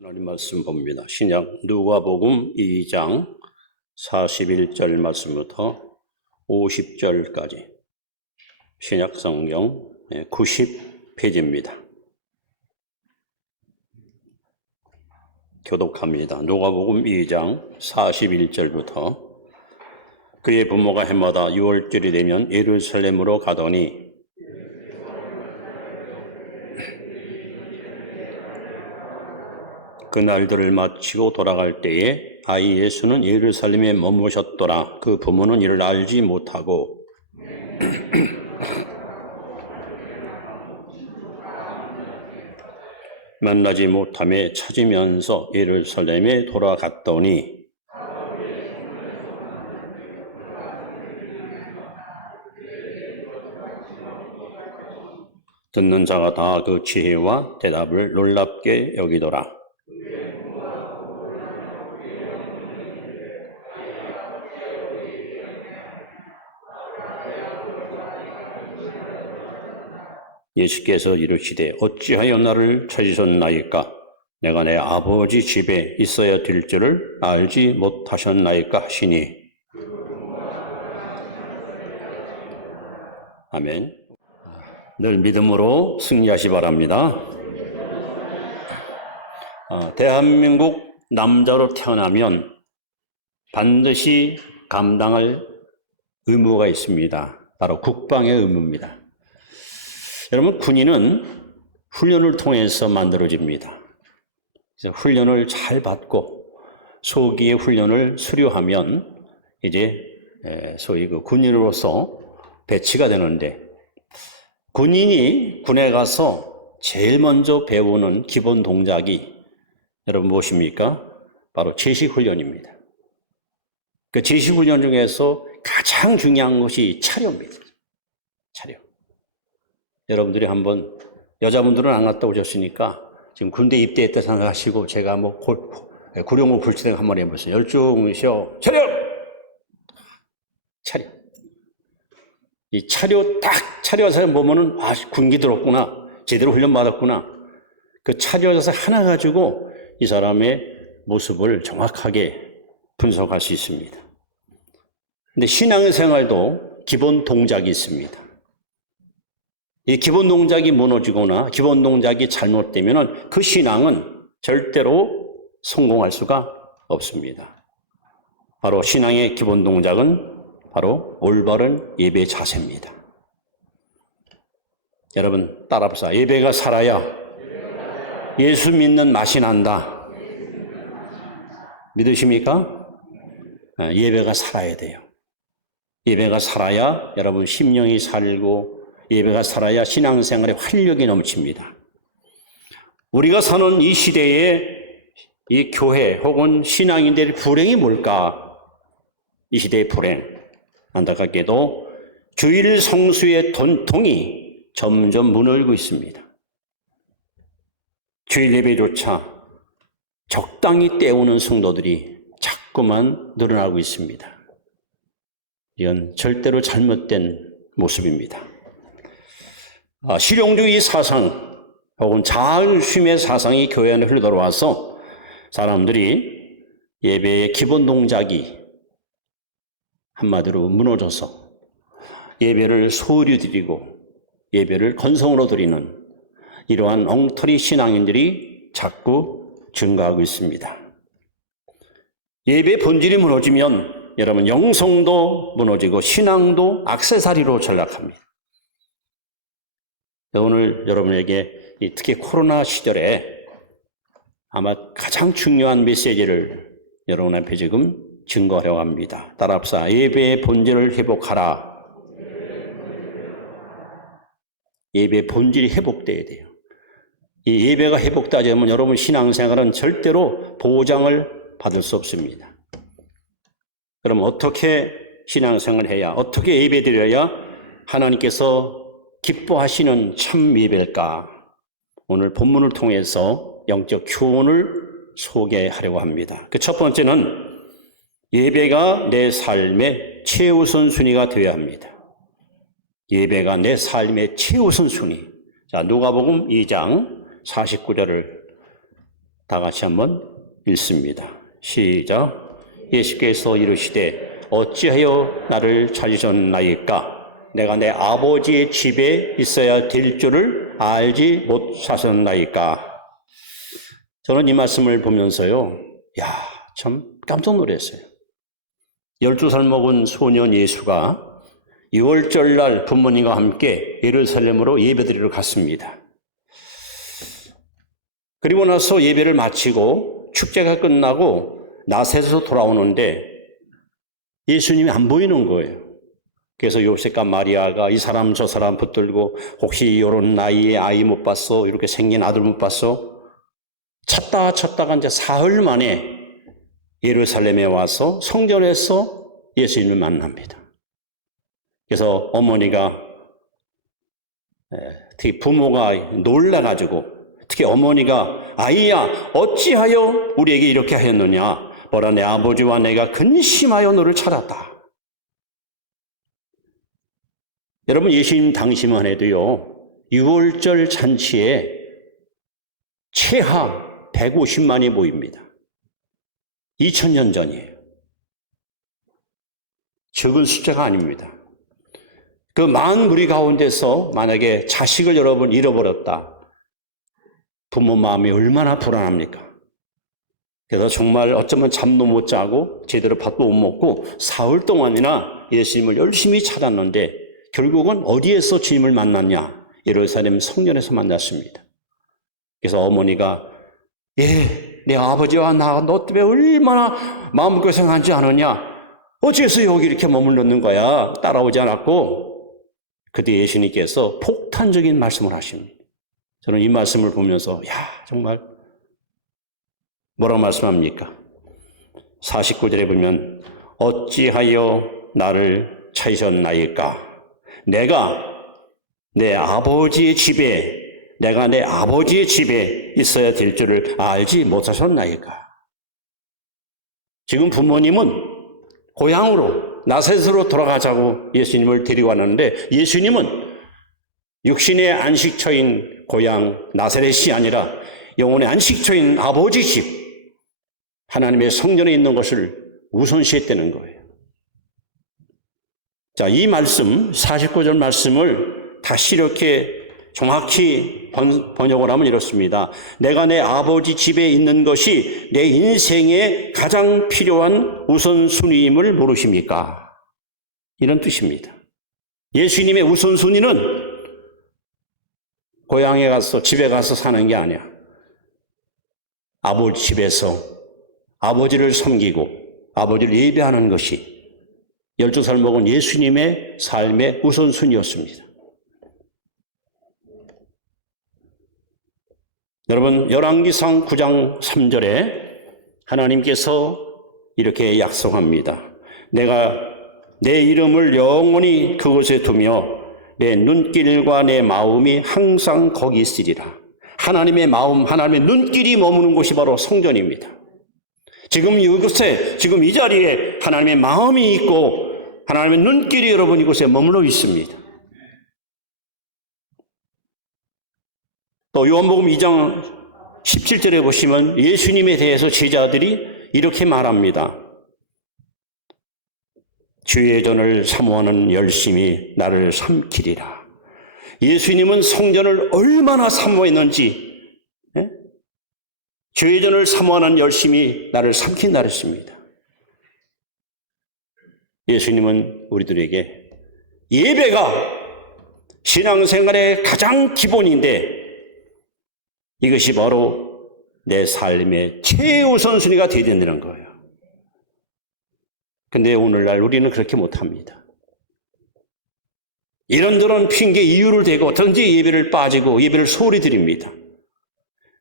하나님 말씀 봅니다. 신약 누가복음 2장 41절 말씀부터 50절까지 신약 성경 90페이지입니다. 교독합니다. 누가복음 2장 41절부터 그의 부모가 해마다 6월절이 되면 예루살렘으로 가더니 그 날들을 마치고 돌아갈 때에 아이 예수는 예루살렘에 머무셨더라. 그 부모는 이를 알지 못하고 만나지 못함에 찾으면서 예루살렘에 돌아갔더니 듣는 자가 다 그 지혜와 대답을 놀랍게 여기더라. 예수께서 이르시되 어찌하여 나를 찾으셨나이까? 내가 내 아버지 집에 있어야 될 줄을 알지 못하셨나이까 하시니. 아멘. 늘 믿음으로 승리하시 바랍니다. 대한민국 남자로 태어나면 반드시 감당할 의무가 있습니다. 바로 국방의 의무입니다. 여러분, 군인은 훈련을 통해서 만들어집니다. 그래서 훈련을 잘 받고 소기의 훈련을 수료하면 이제 소위 그 군인으로서 배치가 되는데, 군인이 군에 가서 제일 먼저 배우는 기본 동작이 여러분 무엇입니까? 바로 제식훈련입니다. 그 제식훈련 중에서 가장 중요한 것이 차려입니다. 차려. 여러분들이 한번, 여자분들은 안 갔다 오셨으니까 지금 군대 입대했다 생각하시고 제가 구룡을 불치등 한번 해보세요. 열중시오. 차려! 차려. 이 차려 딱 차려서 보면은 군기 들었구나. 제대로 훈련 받았구나. 그 차려서 하나 가지고 이 사람의 모습을 정확하게 분석할 수 있습니다. 근데 신앙생활도 기본 동작이 있습니다. 이 기본 동작이 무너지거나 기본 동작이 잘못되면 그 신앙은 절대로 성공할 수가 없습니다. 바로 신앙의 기본 동작은 바로 올바른 예배 자세입니다. 여러분 따라합시다. 예배가 살아야 예수 믿는 맛이 난다. 믿으십니까? 예배가 살아야 돼요. 예배가 살아야 여러분 심령이 살고 예배가 살아야 신앙생활에 활력이 넘칩니다. 우리가 사는 이 시대에 이 교회 혹은 신앙인들의 불행이 뭘까? 이 시대의 불행. 안타깝게도 주일 성수의 전통이 점점 무너지고 있습니다. 주일 예배조차 적당히 때우는 성도들이 자꾸만 늘어나고 있습니다. 이건 절대로 잘못된 모습입니다. 실용주의 사상 혹은 자율심의 사상이 교회 안에 흘러들어와서 사람들이 예배의 기본 동작이 한마디로 무너져서 예배를 소홀히 드리고 예배를 건성으로 드리는 이러한 엉터리 신앙인들이 자꾸 증가하고 있습니다. 예배의 본질이 무너지면 여러분 영성도 무너지고 신앙도 액세서리로 전락합니다. 오늘 여러분에게 특히 코로나 시절에 아마 가장 중요한 메시지를 여러분 앞에 지금 증거하려고 합니다. 따라합시다. 예배의 본질을 회복하라. 예배의 본질이 회복돼야 돼요. 이 예배가 회복되지 않으면 여러분 신앙생활은 절대로 보장을 받을 수 없습니다. 그럼 어떻게 신앙생활을 해야, 어떻게 예배드려야 하나님께서 기뻐하시는 참 예배일까? 오늘 본문을 통해서 영적 교훈을 소개하려고 합니다. 그 첫 번째는 예배가 내 삶의 최우선 순위가 되어야 합니다. 예배가 내 삶의 최우선 순위. 자, 누가복음 2장 49절을 다 같이 한번 읽습니다. 시작. 예수께서 이르시되 어찌하여 나를 찾으셨나이까? 내가 내 아버지의 집에 있어야 될 줄을 알지 못하셨나이까? 저는 이 말씀을 보면서요, 참 깜짝 놀랐어요. 12살 먹은 소년 예수가 6월절 날 부모님과 함께 예루살렘으로 예배드리러 갔습니다. 그리고 나서 예배를 마치고 축제가 끝나고 나셋에서 돌아오는데 예수님이 안 보이는 거예요. 그래서 요셉과 마리아가 이 사람 저 사람 붙들고 혹시 이런 나이에 아이 못 봤어? 이렇게 생긴 아들 못 봤어? 찾다가 이제 사흘 만에 예루살렘에 와서 성전에서 예수님을 만납니다. 그래서 어머니가 특히 부모가 놀라가지고 특히 어머니가 아이야 어찌하여 우리에게 이렇게 하였느냐? 보라 내 아버지와 내가 근심하여 너를 찾았다. 여러분 예수님 당시만 해도요 6월절 잔치에 최하 150만이 모입니다. 2000년 전이에요. 적은 숫자가 아닙니다. 그 많은 무리 가운데서 만약에 자식을 여러분 잃어버렸다. 부모 마음이 얼마나 불안합니까? 그래서 정말 어쩌면 잠도 못 자고 제대로 밥도 못 먹고 사흘 동안이나 예수님을 열심히 찾았는데 결국은 어디에서 주님을 만났냐? 예루살렘 성전에서 만났습니다. 그래서 어머니가 내 아버지와 나 너 때문에 얼마나 마음고생한지 아느냐? 어째서 여기 이렇게 머물렀는 거야? 따라오지 않았고 그때 예수님께서 폭탄적인 말씀을 하십니다. 저는 이 말씀을 보면서 정말 뭐라고 말씀합니까? 49절에 보면 어찌하여 나를 찾으셨나이까? 내가 내 아버지의 집에 있어야 될 줄을 알지 못하셨나이까? 지금 부모님은 고향으로 나셋으로 돌아가자고 예수님을 데리고 왔는데 예수님은 육신의 안식처인 고향 나사렛이 아니라 영혼의 안식처인 아버지 집 하나님의 성전에 있는 것을 우선시했다는 거예요. 자, 이 말씀 49절 말씀을 다시 이렇게 정확히 번역을 하면 이렇습니다. 내가 내 아버지 집에 있는 것이 내 인생에 가장 필요한 우선순위임을 모르십니까? 이런 뜻입니다. 예수님의 우선순위는 고향에 가서 집에 가서 사는 게 아니야. 아버지 집에서 아버지를 섬기고 아버지를 예배하는 것이 12살 먹은 예수님의 삶의 우선순위였습니다. 여러분 열왕기상 9장 3절에 하나님께서 이렇게 약속합니다. 내가 내 이름을 영원히 그곳에 두며 내 눈길과 내 마음이 항상 거기 있으리라. 하나님의 마음, 하나님의 눈길이 머무는 곳이 바로 성전입니다. 지금 이곳에, 지금 이 자리에 하나님의 마음이 있고 하나님의 눈길이 여러분 이곳에 머물러 있습니다. 또 요한복음 2장 17절에 보시면 예수님에 대해서 제자들이 이렇게 말합니다. 주의 전을 사모하는 열심이 나를 삼키리라. 예수님은 성전을 얼마나 사모했는지 주의 전을 사모하는 열심이 나를 삼킨다 했습니다. 예수님은 우리들에게 예배가 신앙생활의 가장 기본인데 이것이 바로 내 삶의 최우선순위가 되어야 된다는 거예요. 근데 오늘날 우리는 그렇게 못합니다. 이런저런 핑계 이유를 대고 든지 예배를 빠지고 예배를 소홀히 드립니다.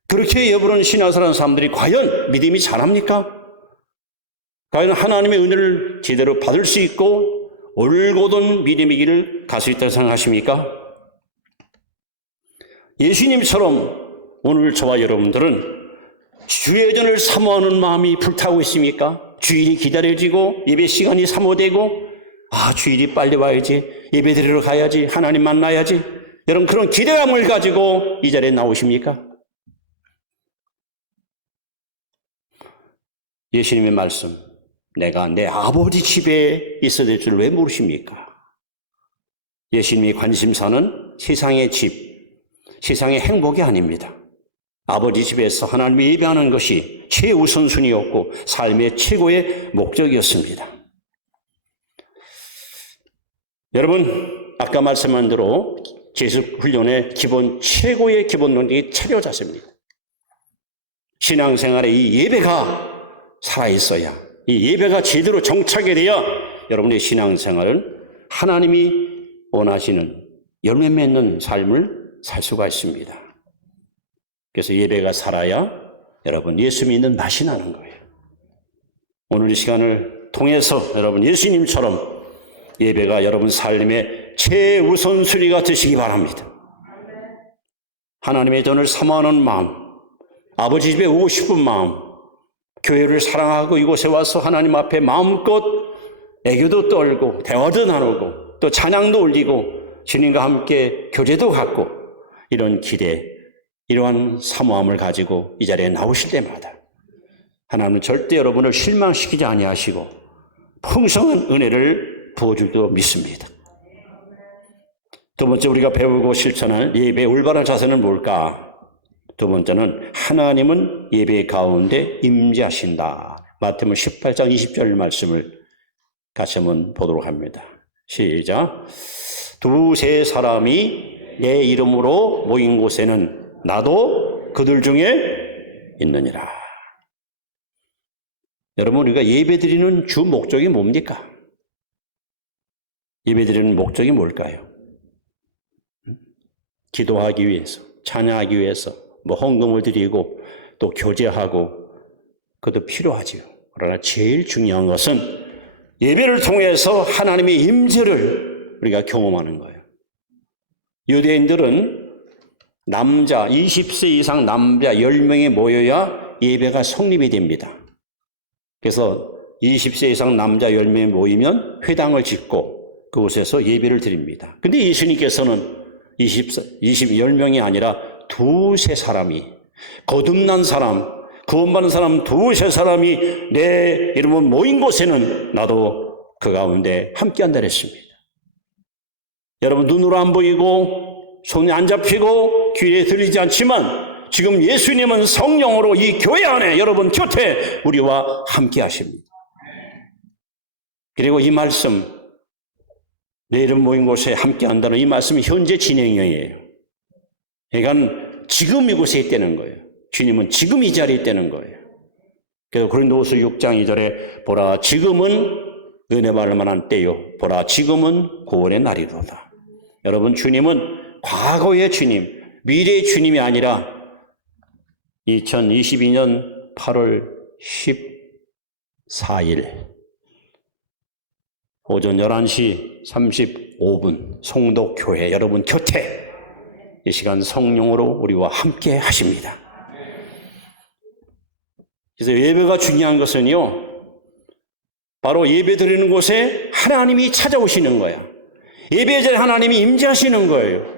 그렇게 예부는 신앙생활하는 사람들이 과연 믿음이 잘합니까? 과연 하나님의 은혜를 제대로 받을 수 있고 올곧은 믿음의 길을 갈 수 있다고 생각하십니까? 예수님처럼 오늘 저와 여러분들은 주의 전을 사모하는 마음이 불타고 있습니까? 주일이 기다려지고 예배 시간이 사모되고 주일이 빨리 와야지, 예배 드리러 가야지, 하나님 만나야지, 여러분 그런 기대감을 가지고 이 자리에 나오십니까? 예수님의 말씀, 내가 내 아버지 집에 있어야 될 줄 왜 모르십니까? 예수님이 관심사는 세상의 집, 세상의 행복이 아닙니다. 아버지 집에서 하나님을 예배하는 것이 최우선순위였고 삶의 최고의 목적이었습니다. 여러분, 아까 말씀한 대로 제숙훈련의 기본, 최고의 기본 논리가 차려 자세입니다. 신앙생활에 이 예배가 살아있어야, 이 예배가 제대로 정착이 돼야 여러분의 신앙생활은 하나님이 원하시는 열매 맺는 삶을 살 수가 있습니다. 그래서 예배가 살아야 여러분 예수 믿는 맛이 나는 거예요. 오늘 이 시간을 통해서 여러분 예수님처럼 예배가 여러분 삶의 최우선순위가 되시기 바랍니다. 하나님의 전을 사모하는 마음, 아버지 집에 오고 싶은 마음, 교회를 사랑하고 이곳에 와서 하나님 앞에 마음껏 애교도 떨고 대화도 나누고 또 찬양도 올리고 주님과 함께 교제도 갖고 이런 기대, 이러한 사모함을 가지고 이 자리에 나오실 때마다 하나님은 절대 여러분을 실망시키지 아니하시고 풍성한 은혜를 부어주기도 믿습니다. 두 번째 우리가 배우고 실천할 예배의 올바른 자세는 뭘까? 두 번째는 하나님은 예배 가운데 임재하신다. 마태복음 18장 20절 말씀을 같이 한번 보도록 합니다. 시작. 두세 사람이 내 이름으로 모인 곳에는 나도 그들 중에 있느니라. 여러분, 우리가 예배드리는 주 목적이 뭡니까? 예배드리는 목적이 뭘까요? 기도하기 위해서, 찬양하기 위해서, 헌금을 드리고 또 교제하고 그것도 필요하지요. 그러나 제일 중요한 것은 예배를 통해서 하나님의 임재를 우리가 경험하는 거예요. 유대인들은 남자 20세 이상 남자 10명이 모여야 예배가 성립이 됩니다. 그래서 20세 이상 남자 10명이 모이면 회당을 짓고 그곳에서 예배를 드립니다. 근데 예수님께서는 10명이 아니라 두세 사람이, 거듭난 사람, 구원받은 사람 두세 사람이 내 이름은 모인 곳에는 나도 그 가운데 함께한다 했습니다. 여러분, 눈으로 안 보이고 손이 안 잡히고 귀에 들리지 않지만 지금 예수님은 성령으로 이 교회 안에 여러분 곁에 우리와 함께 하십니다. 그리고 이 말씀, 내 이름 모인 곳에 함께 한다는 이 말씀이 현재 진행형이에요. 그러니까 지금 이곳에 있다는 거예요. 주님은 지금 이 자리에 있다는 거예요. 그래서 고린도후서 6장 2절에 보라 지금은 은혜 받을 만한 때요. 보라 지금은 구원의 날이로다. 여러분, 주님은 과거의 주님, 미래의 주님이 아니라 2022년 8월 14일 오전 11시 35분 송도교회 여러분 곁에 이 시간 성령으로 우리와 함께 하십니다. 그래서 예배가 중요한 것은요, 바로 예배 드리는 곳에 하나님이 찾아오시는 거야. 예배 자리에 하나님이 임재하시는 거예요.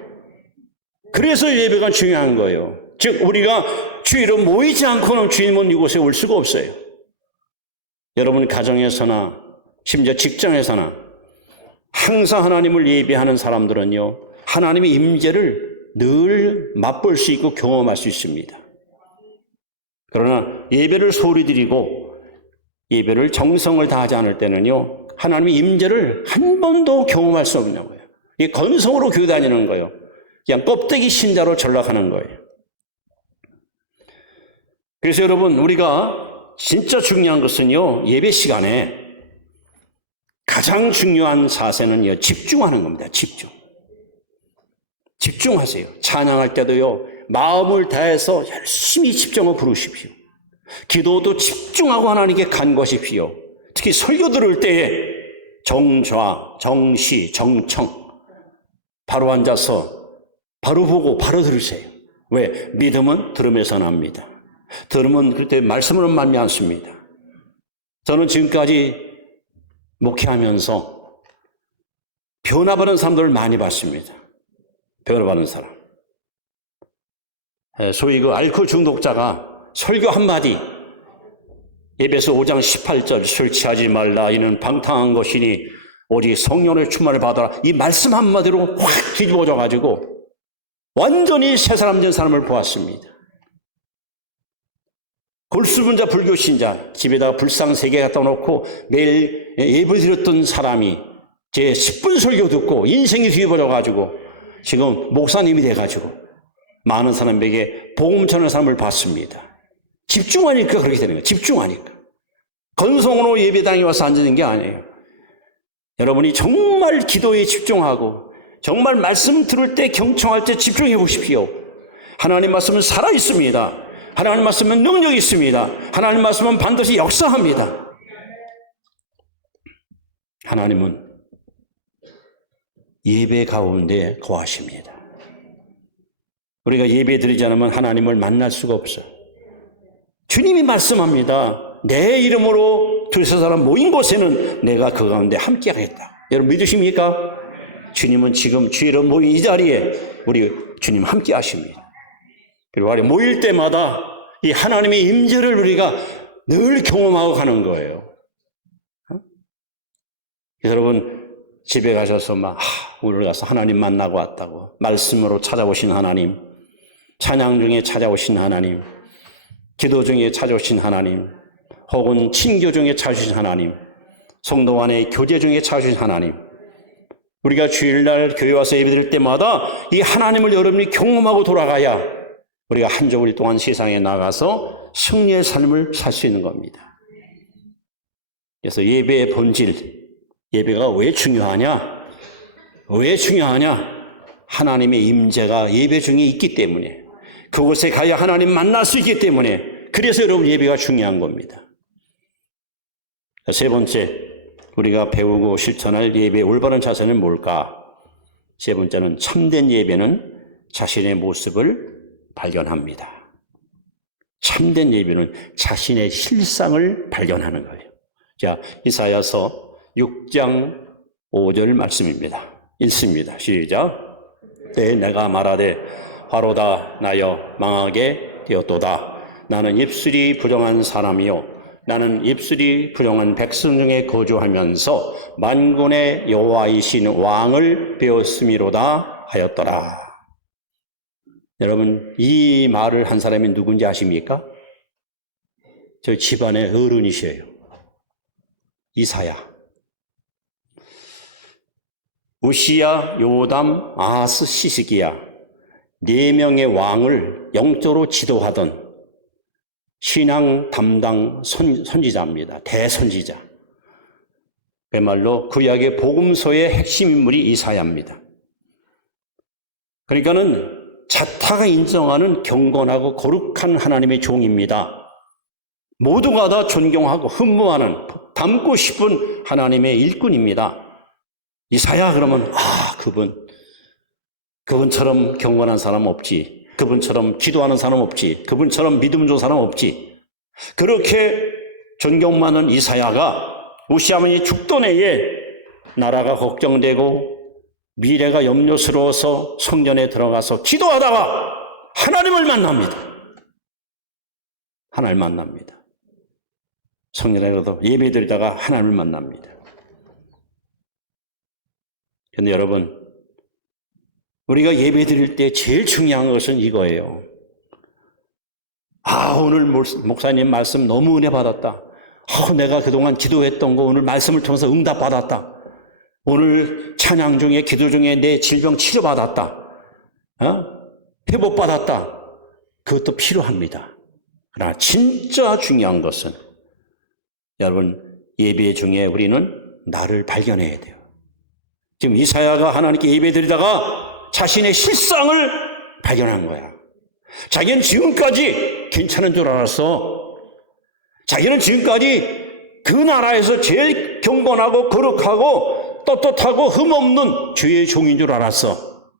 그래서 예배가 중요한 거예요. 즉 우리가 주일로 모이지 않고는 주님은 이곳에 올 수가 없어요. 여러분 가정에서나 심지어 직장에서나 항상 하나님을 예배하는 사람들은요, 하나님의 임재를 늘 맛볼 수 있고 경험할 수 있습니다. 그러나 예배를 소리 드리고 예배를 정성을 다하지 않을 때는요, 하나님의 임재를 한 번도 경험할 수 없는 거예요. 이 건성으로 교회 다니는 거예요. 그냥 껍데기 신자로 전락하는 거예요. 그래서 여러분, 우리가 진짜 중요한 것은요, 예배 시간에 가장 중요한 자세는요, 집중하는 겁니다. 집중하세요. 찬양할 때도요, 마음을 다해서 열심히 집중하고 부르십시오. 기도도 집중하고 하나님께 간구하십시오. 특히 설교 들을 때에 정좌, 정시, 정청 바로 앉아서 바로 보고 바로 들으세요. 왜? 믿음은 들음에서 납니다. 들으면 그때 말씀으로 말미 않습니다. 저는 지금까지 목회하면서 변화받은 사람들을 많이 봤습니다. 변화받은 사람. 소위 그 알코올 중독자가 설교 한마디, 에베소 5장 18절 술 취하지 말라 이는 방탕한 것이니 오직 성령의 충만을 받아라. 이 말씀 한마디로 확 뒤집어져 가지고 완전히 새 사람 된 사람을 보았습니다. 골수분자 불교 신자 집에다가 불상 3개 갖다 놓고 매일 예배 드렸던 사람이 제 10분 설교 듣고 인생이 뒤집어져 가지고 지금 목사님이 돼 가지고 많은 사람에게 복음 전하는 사람을 봤습니다. 집중하니까 그렇게 되는 거예요. 집중하니까. 건성으로 예배당에 와서 앉는 게 아니에요. 여러분이 정말 기도에 집중하고 정말 말씀 들을 때 경청할 때 집중해 보십시오. 하나님 말씀은 살아있습니다. 하나님 말씀은 능력이 있습니다. 하나님 말씀은 반드시 역사합니다. 하나님은 예배 가운데 거하십니다. 우리가 예배 드리지 않으면 하나님을 만날 수가 없어요. 주님이 말씀합니다. 내 이름으로 두세 사람 모인 곳에는 내가 그 가운데 함께 하겠다. 여러분 믿으십니까? 주님은 지금 주의로 모인 이 자리에 우리 주님 함께 하십니다. 그리고 우리 모일 때마다 이 하나님의 임재를 우리가 늘 경험하고 가는 거예요. 여러분 집에 가셔서 오늘 가서 하나님 만나고 왔다고 말씀으로 찾아오신 하나님, 찬양 중에 찾아오신 하나님, 기도 중에 찾아오신 하나님, 혹은 친교 중에 찾으신 하나님, 성도 간의 교제 중에 찾으신 하나님, 우리가 주일날 교회 와서 예배드릴 때마다 이 하나님을 여러분이 경험하고 돌아가야 우리가 한 주일 동안 세상에 나가서 승리의 삶을 살 수 있는 겁니다. 그래서 예배의 본질, 예배가 왜 중요하냐? 왜 중요하냐? 하나님의 임재가 예배 중에 있기 때문에, 그곳에 가야 하나님 만날 수 있기 때문에, 그래서 여러분 예배가 중요한 겁니다. 세 번째, 우리가 배우고 실천할 예배의 올바른 자세는 뭘까? 세 번째는 참된 예배는 자신의 모습을 발견합니다. 참된 예배는 자신의 실상을 발견하는 거예요. 자, 이사야서 6장 5절 말씀입니다. 읽습니다. 시작. 때 내가 말하되 바로다 나여 망하게 되었도다. 나는 입술이 부정한 사람이요 나는 입술이 부정한 백성 중에 거주하면서 만군의 여호와이신 왕을 배웠음이로다 하였더라. 여러분 이 말을 한 사람이 누군지 아십니까? 저희 집안의 어른이셔요. 이사야. 우시야, 요담, 아하스, 시스기야 4명의 왕을 영적으로 지도하던 신앙 담당 선지자입니다. 대선지자. 그야말로 구약의 복음서의 핵심 인물이 이사야입니다. 그러니까는 자타가 인정하는 경건하고 거룩한 하나님의 종입니다. 모두가 다 존경하고 흠모하는, 닮고 싶은 하나님의 일꾼입니다. 이사야 그러면 그분처럼 경건한 사람 없지. 그분처럼 기도하는 사람 없지. 그분처럼 믿음 좋은 사람 없지. 그렇게 존경 많은 이사야가 우시아만이 죽던 해에 나라가 걱정되고 미래가 염려스러워서 성전에 들어가서 기도하다가 하나님을 만납니다. 하나님을 만납니다. 성전에서 예배드리다가 하나님을 만납니다. 그런데 여러분, 우리가 예배드릴 때 제일 중요한 것은 이거예요. 오늘 목사님 말씀 너무 은혜 받았다. 내가 그동안 기도했던 거 오늘 말씀을 통해서 응답 받았다. 오늘 찬양 중에 기도 중에 내 질병 치료받았다. 회복받았다. 그것도 필요합니다. 그러나 진짜 중요한 것은 여러분 예배 중에 우리는 나를 발견해야 돼요. 지금 이사야가 하나님께 예배드리다가 자신의 실상을 발견한 거야. 자기는 지금까지 괜찮은 줄 알았어. 자기는 지금까지 그 나라에서 제일 경건하고 거룩하고 떳떳하고 흠없는 주의 종인 줄 알았어.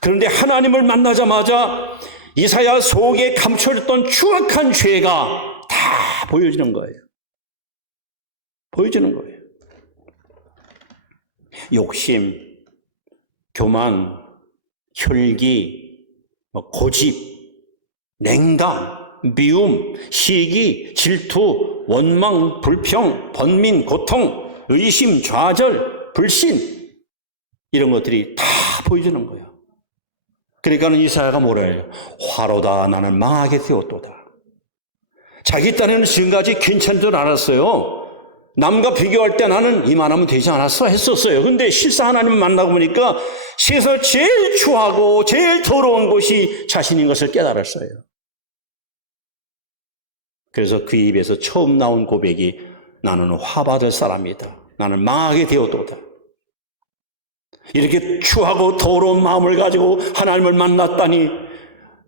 그런데 하나님을 만나자마자 이사야 속에 감춰졌던 추악한 죄가 다 보여지는 거예요. 보여지는 거예요. 욕심, 교만, 혈기, 고집, 냉담, 미움, 시기, 질투, 원망, 불평, 번민, 고통, 의심, 좌절, 불신 이런 것들이 다 보여주는 거예요. 그러니까는 이사야가 뭐라 해요? 화로다 나는 망하게 되었도다. 자기 딴에는 지금까지 괜찮은 줄 알았어요. 남과 비교할 때 나는 이만하면 되지 않았어 했었어요. 근데 실상 하나님을 만나고 보니까 세상에서 제일 추하고 제일 더러운 것이 자신인 것을 깨달았어요. 그래서 그 입에서 처음 나온 고백이 나는 화받을 사람이다. 나는 망하게 되었도다. 이렇게 추하고 더러운 마음을 가지고 하나님을 만났다니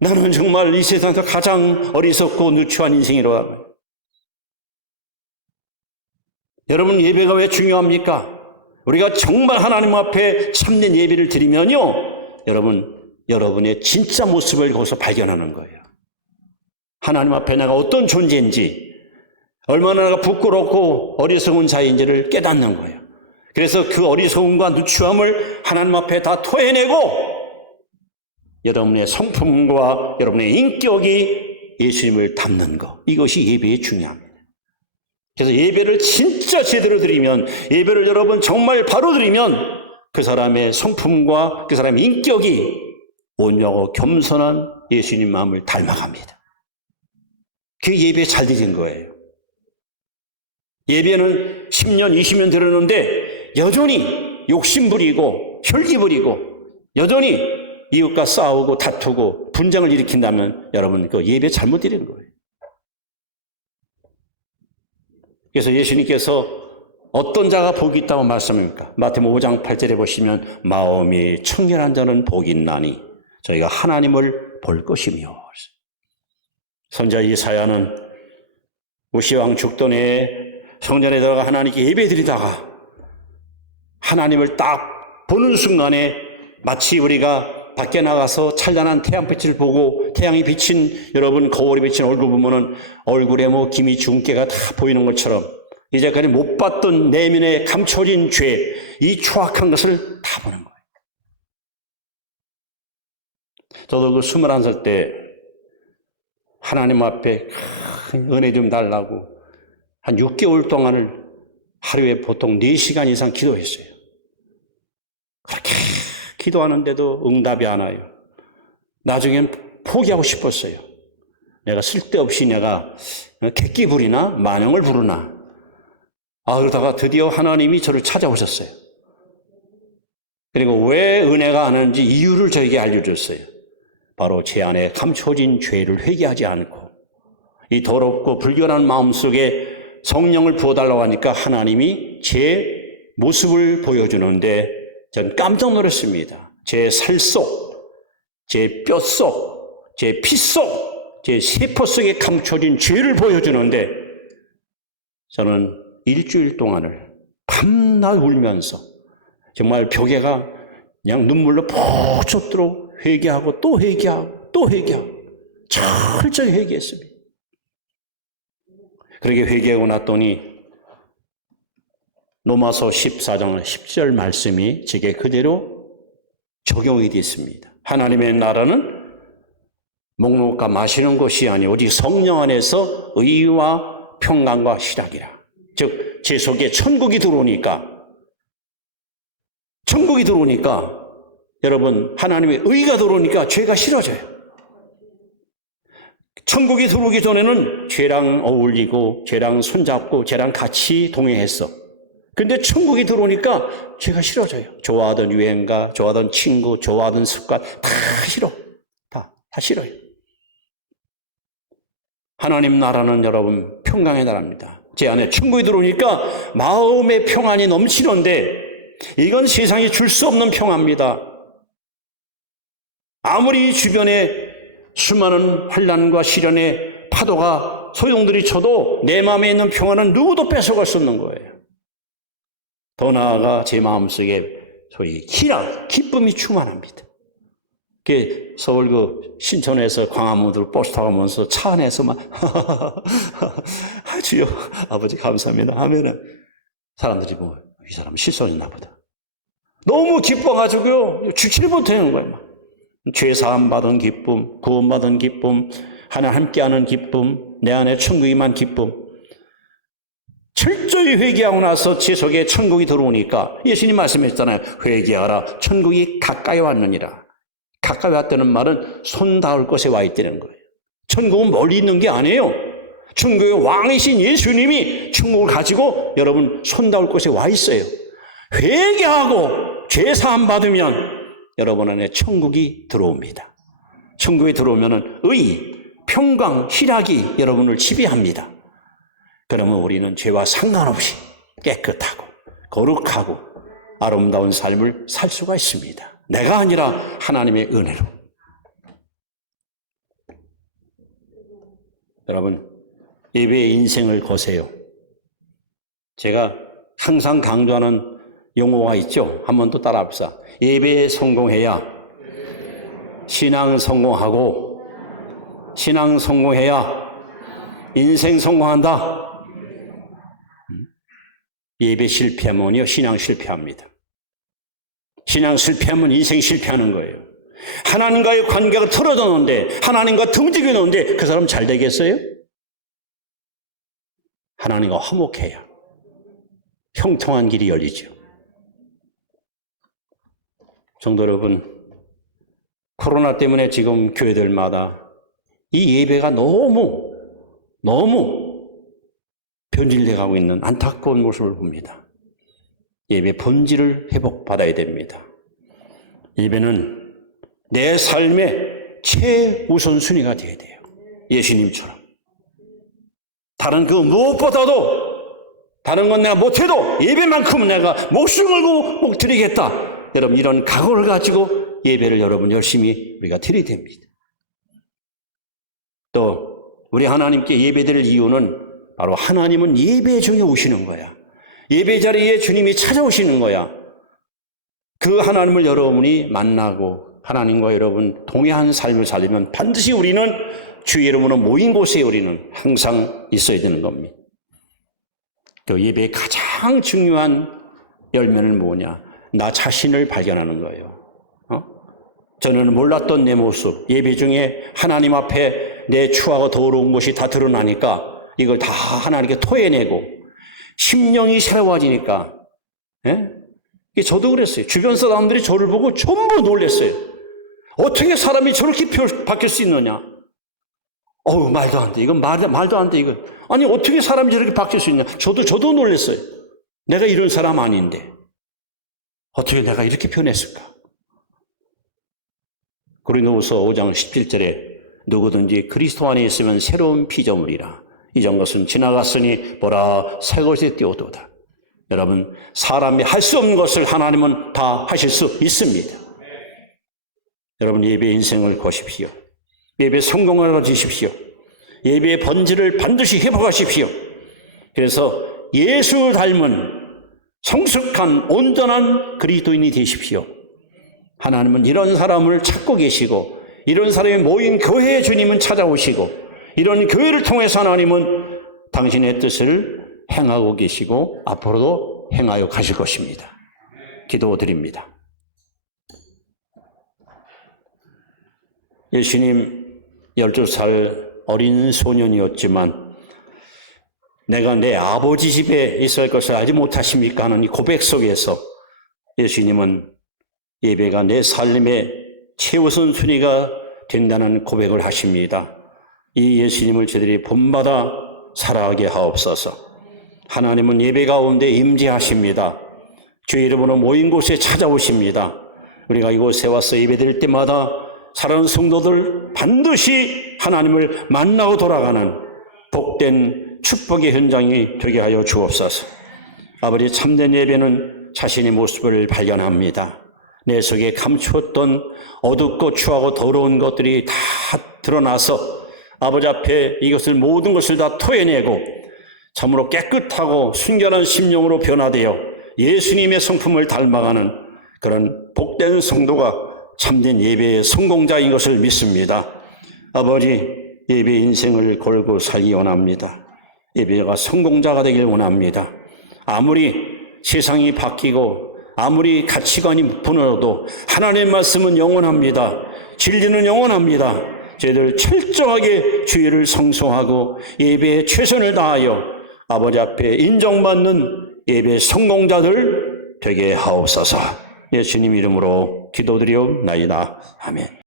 나는 정말 이 세상에서 가장 어리석고 누추한 인생이라고 합니다. 여러분, 예배가 왜 중요합니까? 우리가 정말 하나님 앞에 참된 예배를 드리면요, 여러분의 진짜 모습을 거기서 발견하는 거예요. 하나님 앞에 내가 어떤 존재인지, 얼마나 내가 부끄럽고 어리석은 자인지를 깨닫는 거예요. 그래서 그 어리석음과 누추함을 하나님 앞에 다 토해내고 여러분의 성품과 여러분의 인격이 예수님을 닮는 것, 이것이 예배의 중요합니다. 그래서 예배를 진짜 제대로 드리면, 예배를 여러분 정말 바로 드리면 그 사람의 성품과 그 사람의 인격이 온유하고 겸손한 예수님 마음을 닮아갑니다. 그게 예배 잘 드린 거예요. 예배는 10년, 20년 들었는데 여전히 욕심 부리고 혈기 부리고 여전히 이웃과 싸우고 다투고 분쟁을 일으킨다면 여러분 그 예배 잘못 드리는 거예요. 그래서 예수님께서 어떤 자가 복이 있다고 말씀합니까? 마태복음 5장 8절에 보시면 마음이 청결한 자는 복이 있나니 저희가 하나님을 볼 것이며. 선지자 이사야는 우시왕 죽던 해에 성전에 들어가 하나님께 예배드리다가 하나님을 딱 보는 순간에 마치 우리가 밖에 나가서 찬란한 태양빛을 보고 태양이 비친 여러분 거울에 비친 얼굴 보면은 얼굴에 뭐 김이 주근깨가 다 보이는 것처럼 이제까지 못 봤던 내면에 감춰진 죄, 이 추악한 것을 다 보는 거예요. 저도 그 21살 때 하나님 앞에 은혜 좀 달라고 한 6개월 동안을 하루에 보통 4시간 이상 기도했어요. 그렇게 기도하는데도 응답이 안 와요. 나중엔 포기하고 싶었어요. 내가 쓸데없이 내가 객기 부리나 만영을 부르나. 그러다가 드디어 하나님이 저를 찾아오셨어요. 그리고 왜 은혜가 안 오는지 이유를 저에게 알려줬어요. 바로 제 안에 감춰진 죄를 회개하지 않고 이 더럽고 불결한 마음속에 성령을 부어달라고 하니까 하나님이 제 모습을 보여주는데 전 깜짝 놀랐습니다. 제 살 속, 제 뼈 속, 제 피 속, 제 세포 속에 감춰진 죄를 보여주는데 저는 일주일 동안을 밤낮 울면서 정말 벽에가 그냥 눈물로 푹 젖도록 회개하고 또 회개하고 또 회개하고 철저히 회개했습니다. 그렇게 회개하고 났더니 로마서 14장 10절 말씀이 제게 그대로 적용이 됐습니다. 하나님의 나라는 먹는 마시는 것이 아니 오직 성령 안에서 의와 평강과 희락이라. 즉 제 속에 천국이 들어오니까 여러분 하나님의 의가 들어오니까 죄가 싫어져요. 천국이 들어오기 전에는 죄랑 어울리고 죄랑 손잡고 죄랑 같이 동행했어. 근데 천국이 들어오니까 죄가 싫어져요. 좋아하던 유행가, 좋아하던 친구, 좋아하던 습관 다 싫어. 다 싫어요. 하나님 나라는 여러분 평강의 나라입니다. 제 안에 천국이 들어오니까 마음의 평안이 넘치는데 이건 세상이 줄 수 없는 평화입니다. 아무리 주변에 수많은 환난과 시련의 파도가 소용돌이 쳐도 내 마음에 있는 평화는 누구도 뺏어갈 수 없는 거예요. 더 나아가 제 마음속에 소위 희락, 기쁨이 충만합니다. 서울 신촌에서 광화문으로 버스 타고 가면서 차 안에서 막 주여 아버지 감사합니다 하면은 사람들이 뭐 이 사람은 실손이나 보다. 너무 기뻐가지고요 주치를 못하는 거예요. 막. 죄 사함 받은 기쁨, 구원 받은 기쁨, 하나 함께하는 기쁨, 내 안에 천국이만 기쁨. 철저히 회개하고 나서 제 속에 천국이 들어오니까 예수님 말씀하셨잖아요. 회개하라. 천국이 가까이 왔느니라. 가까이 왔다는 말은 손 닿을 곳에 와 있다는 거예요. 천국은 멀리 있는 게 아니에요. 천국의 왕이신 예수님이 천국을 가지고 여러분 손 닿을 곳에 와 있어요. 회개하고 죄 사함 받으면 여러분 안에 천국이 들어옵니다. 천국에 들어오면 의, 평강, 희락이 여러분을 지배합니다. 그러면 우리는 죄와 상관없이 깨끗하고 거룩하고 아름다운 삶을 살 수가 있습니다. 내가 아니라 하나님의 은혜로. 여러분, 예배의 인생을 거세요. 제가 항상 강조하는 용어가 있죠. 한 번 또 따라합시다. 예배에 성공해야 신앙 성공하고, 신앙 성공해야 인생 성공한다. 예배 실패하면요, 신앙 실패합니다. 신앙 실패하면 인생 실패하는 거예요. 하나님과의 관계가 틀어졌는데, 하나님과 등지게 놓는데 그 사람 잘 되겠어요? 하나님과 화목해야 형통한 길이 열리죠. 성도 여러분, 코로나 때문에 지금 교회들마다 이 예배가 너무 변질돼 가고 있는 안타까운 모습을 봅니다. 예배 본질을 회복받아야 됩니다. 예배는 내 삶의 최우선순위가 되어야 돼요. 예수님처럼. 다른 그 무엇보다도 다른 건 내가 못해도 예배만큼은 내가 목숨 걸고 꼭 드리겠다. 여러분 이런 각오를 가지고 예배를 여러분 열심히 우리가 드려야 됩니다. 또 우리 하나님께 예배드릴 이유는 바로 하나님은 예배 중에 오시는 거야. 예배 자리에 주님이 찾아오시는 거야. 그 하나님을 여러분이 만나고 하나님과 여러분 동행한 삶을 살려면 반드시 우리는 주의 이름으로 모인 곳에 우리는 항상 있어야 되는 겁니다. 그 예배의 가장 중요한 열매는 뭐냐? 나 자신을 발견하는 거예요. 저는 몰랐던 내 모습, 예배 중에 하나님 앞에 내 추하고 더러운 것이 다 드러나니까 이걸 다 하나님께 토해내고 심령이 새로워지니까, 저도 그랬어요. 주변 사람들이 저를 보고 전부 놀랐어요. 어떻게 사람이 저렇게 바뀔 수 있느냐? 말도 안 돼. 이건 말도 안 돼. 이거. 아니, 어떻게 사람이 저렇게 바뀔 수 있냐? 저도 놀랐어요. 내가 이런 사람 아닌데. 어떻게 내가 이렇게 변했을까? 고린도후서 5장 17절에 누구든지 그리스도 안에 있으면 새로운 피조물이라. 이전 것은 지나갔으니 보라 새 것이 뛰어도다. 여러분, 사람이 할 수 없는 것을 하나님은 다 하실 수 있습니다. 여러분, 예배 인생을 거십시오. 예배 성공을 가지십시오. 예배의 본질을 반드시 회복하십시오. 그래서 예수 닮은 성숙한 온전한 그리스도인이 되십시오. 하나님은 이런 사람을 찾고 계시고 이런 사람이 모인 교회에 주님은 찾아오시고 이런 교회를 통해서 하나님은 당신의 뜻을 행하고 계시고 앞으로도 행하여 가실 것입니다. 기도드립니다. 예수님 12살 어린 소년이었지만 내가 내 아버지 집에 있을 것을 알지 못하십니까 하는 이 고백 속에서 예수님은 예배가 내 삶의 최우선 순위가 된다는 고백을 하십니다. 이 예수님을 저희들이 본받아 살아가게 하옵소서. 하나님은 예배 가운데 임재하십니다. 주의 이름으로 모인 곳에 찾아오십니다. 우리가 이곳에 와서 예배드릴 때마다 사랑하는 성도들 반드시 하나님을 만나고 돌아가는 복된 축복의 현장이 되게 하여 주옵소서. 아버지, 참된 예배는 자신의 모습을 발견합니다. 내 속에 감추었던 어둡고 추하고 더러운 것들이 다 드러나서 아버지 앞에 이것을 모든 것을 다 토해내고 참으로 깨끗하고 순결한 심령으로 변화되어 예수님의 성품을 닮아가는 그런 복된 성도가 참된 예배의 성공자인 것을 믿습니다. 아버지, 예배 인생을 걸고 살기 원합니다. 예배가 성공자가 되길 원합니다. 아무리 세상이 바뀌고 아무리 가치관이 무너져도 하나님의 말씀은 영원합니다. 진리는 영원합니다. 저희들 철저하게 주의를 성송하고 예배에 최선을 다하여 아버지 앞에 인정받는 예배 성공자들 되게 하옵소서. 예수님 이름으로 기도드리옵나이다. 아멘.